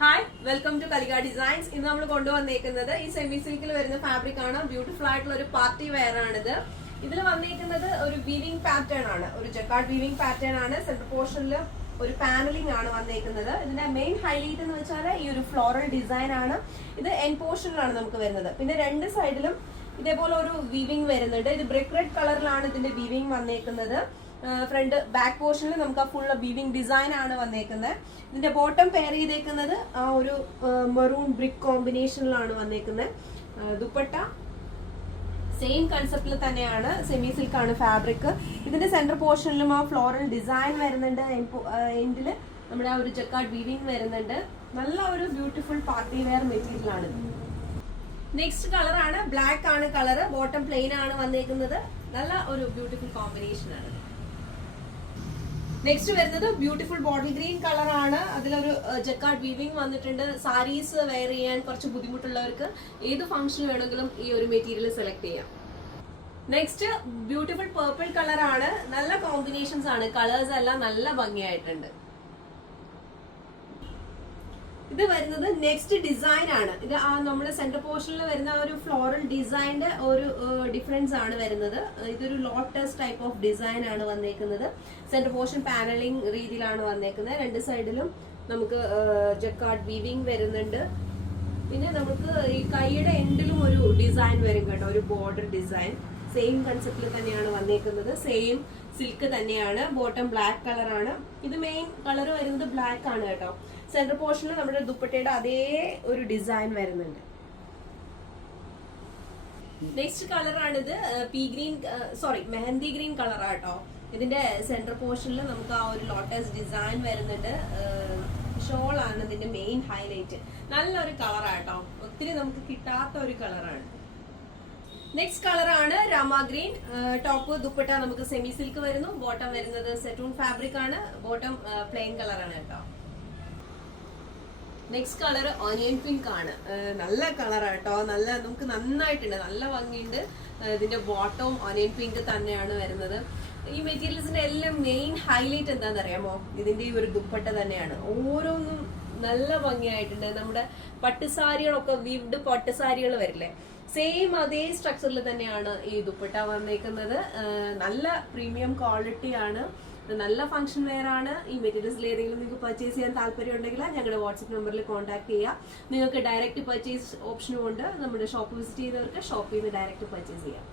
Hi, welcome to Kalika designs. ഇന്ന് നമ്മൾ കൊണ്ടുവന്നേക്കുന്നത് ഈ സെമി സിൽക്കിൽ വരുന്ന ഫാബ്രിക് ആണ്. ബ്യൂട്ടിഫുൾ ആയിട്ടുള്ള ഒരു പാർട്ടി വെയർ ആണിത്. ഇതിൽ വന്നേക്കുന്നത് ഒരു വീവിംഗ് പാറ്റേൺ ആണ്, ഒരു ജക്കാർഡ് വീവിംഗ് പാറ്റേൺ ആണ്. സെന്റർ പോർഷനിൽ ഒരു പാനലിംഗ് ആണ് വന്നേക്കുന്നത്. ഇതിന്റെ മെയിൻ ഹൈലൈറ്റ് എന്ന് വെച്ചാൽ ഈ ഒരു ഫ്ലോറൽ ഡിസൈൻ ആണ്. ഇത് എൻ പോർഷനിലാണ് നമുക്ക് വരുന്നത്. പിന്നെ രണ്ട് സൈഡിലും ഇതേപോലെ ഒരു വീവിംഗ് വരുന്നുണ്ട്. ഇത് ബ്രിക്ക് റെഡ് കളറിലാണ് ഇതിന്റെ വീവിംഗ് വന്നേക്കുന്നത്. ഫ്രണ്ട് ബാക്ക് പോർഷനിൽ നമുക്ക് ആ ഫുൾ വീവിംഗ് ഡിസൈൻ ആണ് വന്നേക്കുന്നത്. ഇതിന്റെ ബോട്ടം പെയർ ചെയ്തേക്കുന്നത് ആ ഒരു മെറൂൺ ബ്രിക്ക് കോമ്പിനേഷനിലാണ് വന്നേക്കുന്നത്. ദുപ്പട്ട സെയിം കൺസെപ്റ്റിൽ തന്നെയാണ്, സെമി സിൽക്ക് ആണ് ഫാബ്രിക്. ഇതിന്റെ സെന്റർ പോർഷനിലും ആ ഫ്ലോറൽ ഡിസൈൻ വരുന്നുണ്ട്. എൻഡില് നമ്മുടെ ആ ഒരു ജക്കാർഡ് വീവിംഗ് വരുന്നുണ്ട്. നല്ല ഒരു ബ്യൂട്ടിഫുൾ പാർട്ടി വെയർ മെറ്റീരിയൽ ആണ്. നെക്സ്റ്റ് കളർ ആണ് ബ്ലാക്ക് ആണ് കളർ. ബോട്ടം പ്ലെയിൻ ആണ് വന്നേക്കുന്നത്. നല്ല ഒരു ബ്യൂട്ടിഫുൾ കോമ്പിനേഷൻ ആണ്. നെക്സ്റ്റ് വരുന്നത് ബ്യൂട്ടിഫുൾ ബോട്ടിൽ ഗ്രീൻ കളർ ആണ്. അതിലൊരു ജക്കാർഡ് വീവിംഗ് വന്നിട്ടുണ്ട്. സാരീസ് വെയർ ചെയ്യാൻ കുറച്ച് ബുദ്ധിമുട്ടുള്ളവർക്ക് ഏത് ഫംഗ്ഷൻ വേണമെങ്കിലും ഈ ഒരു മെറ്റീരിയൽ സെലക്ട് ചെയ്യാം. നെക്സ്റ്റ് ബ്യൂട്ടിഫുൾ പേർപ്പിൾ കളർ ആണ്. നല്ല കോമ്പിനേഷൻസ് ആണ്, കളേഴ്സ് എല്ലാം നല്ല ഭംഗിയായിട്ടുണ്ട്. ഇത് വരുന്നത് നെക്സ്റ്റ് ഡിസൈൻ ആണ്. ഇത് നമ്മുടെ സെന്റർ പോർഷനിൽ വരുന്ന ഒരു ഫ്ലോറൽ ഡിസൈന്റെ ഒരു ഡിഫറൻസ് ആണ് വരുന്നത്. ഇതൊരു ലോട്ടസ് ടൈപ്പ് ഓഫ് ഡിസൈൻ ആണ് വന്നേക്കുന്നത്. സെന്റർ പോർഷൻ പാനലിംഗ് രീതിയിലാണ് വന്നേക്കുന്നത്. രണ്ട് സൈഡിലും നമുക്ക് ജക്കാർഡ് വീവിംഗ് വരുന്നുണ്ട്. പിന്നെ നമുക്ക് ഈ കൈയുടെ എൻഡിലും ഒരു ഡിസൈൻ വരും കേട്ടോ, ഒരു ബോർഡർ ഡിസൈൻ. സെയിം കൺസെപ്റ്റിൽ തന്നെയാണ് വന്നേക്കുന്നത്. സെയിം സിൽക്ക് തന്നെയാണ്. ബോട്ടം ബ്ലാക്ക് കളർ ആണ്. ഇത് മെയിൻ കളർ വരുന്നത് ബ്ലാക്ക് ആണ് കേട്ടോ. സെന്റർ പോർഷനിൽ നമ്മുടെ ദുപ്പട്ടയുടെ അതേ ഒരു ഡിസൈൻ വരുന്നുണ്ട്. നെക്സ്റ്റ് കളർ ആണിത്. മെഹന്തി ഗ്രീൻ കളർ ആട്ടോ. ഇതിന്റെ സെന്റർ പോർഷനിൽ നമുക്ക് ആ ഒരു ലോട്ടസ് ഡിസൈൻ വരുന്നുണ്ട്. ഷോൾ ആണ് ഇതിന്റെ മെയിൻ ഹൈലൈറ്റ്. നല്ലൊരു കളർ ആട്ടോ, ഒത്തിരി നമുക്ക് കിട്ടാത്ത ഒരു കളറാണ്. നെക്സ്റ്റ് കളർ ആണ് രാമ ഗ്രീൻ. ടോപ്പ് ദുപ്പട്ട നമുക്ക് സെമി സിൽക്ക് വരുന്നു. ബോട്ടം വരുന്നത് സെറ്റൂൺ ഫാബ്രിക് ആണ്. ബോട്ടം പ്ലെയിൻ കളർ ആണ് കേട്ടോ. നെക്സ്റ്റ് കളർ ഓനിയൻ പിങ്ക് ആണ്. നല്ല കളർ കേട്ടോ, നല്ല നമുക്ക് നന്നായിട്ടുണ്ട്, നല്ല ഭംഗിയുണ്ട്. ഇതിന്റെ ബോട്ടവും ഓനിയൻ പിങ്ക് തന്നെയാണ് വരുന്നത്. ഈ മെറ്റീരിയൽസിന്റെ എല്ലാം മെയിൻ ഹൈലൈറ്റ് എന്താണെന്ന് അറിയാമോ? ഇതിന്റെ ഈ ഒരു ദുപ്പട്ട തന്നെയാണ്. ഓരോന്നും നല്ല ഭംഗിയായിട്ടുണ്ട്. നമ്മുടെ പട്ടുസാരികളൊക്കെ വീവ്ഡ് പട്ടുസാരികൾ വരില്ലേ, സെയിം അതേ സ്ട്രക്ചറിൽ തന്നെയാണ് ഈ ദുപ്പട്ട വന്നേക്കുന്നത്. നല്ല പ്രീമിയം ക്വാളിറ്റി ആണ്, നല്ല ഫംഗ്ഷൻ വെയർ ആണ്. ഈ മെറ്റീരിയൽസിൽ ഏതെങ്കിലും നിങ്ങൾക്ക് പർച്ചേസ് ചെയ്യാൻ താല്പര്യം ഉണ്ടെങ്കിൽ ഞങ്ങളുടെ വാട്സ്ആപ്പ് നമ്പറിൽ കോൺടാക്ട് ചെയ്യുക. നിങ്ങൾക്ക് ഡയറക്റ്റ് പർച്ചേസ് ഓപ്ഷനും ഉണ്ട്. നമ്മുടെ ഷോപ്പ് വിസിറ്റ് ചെയ്തവർക്ക് ഷോപ്പിൽ നിന്ന് ഡയറക്റ്റ് പർച്ചേസ് ചെയ്യാം.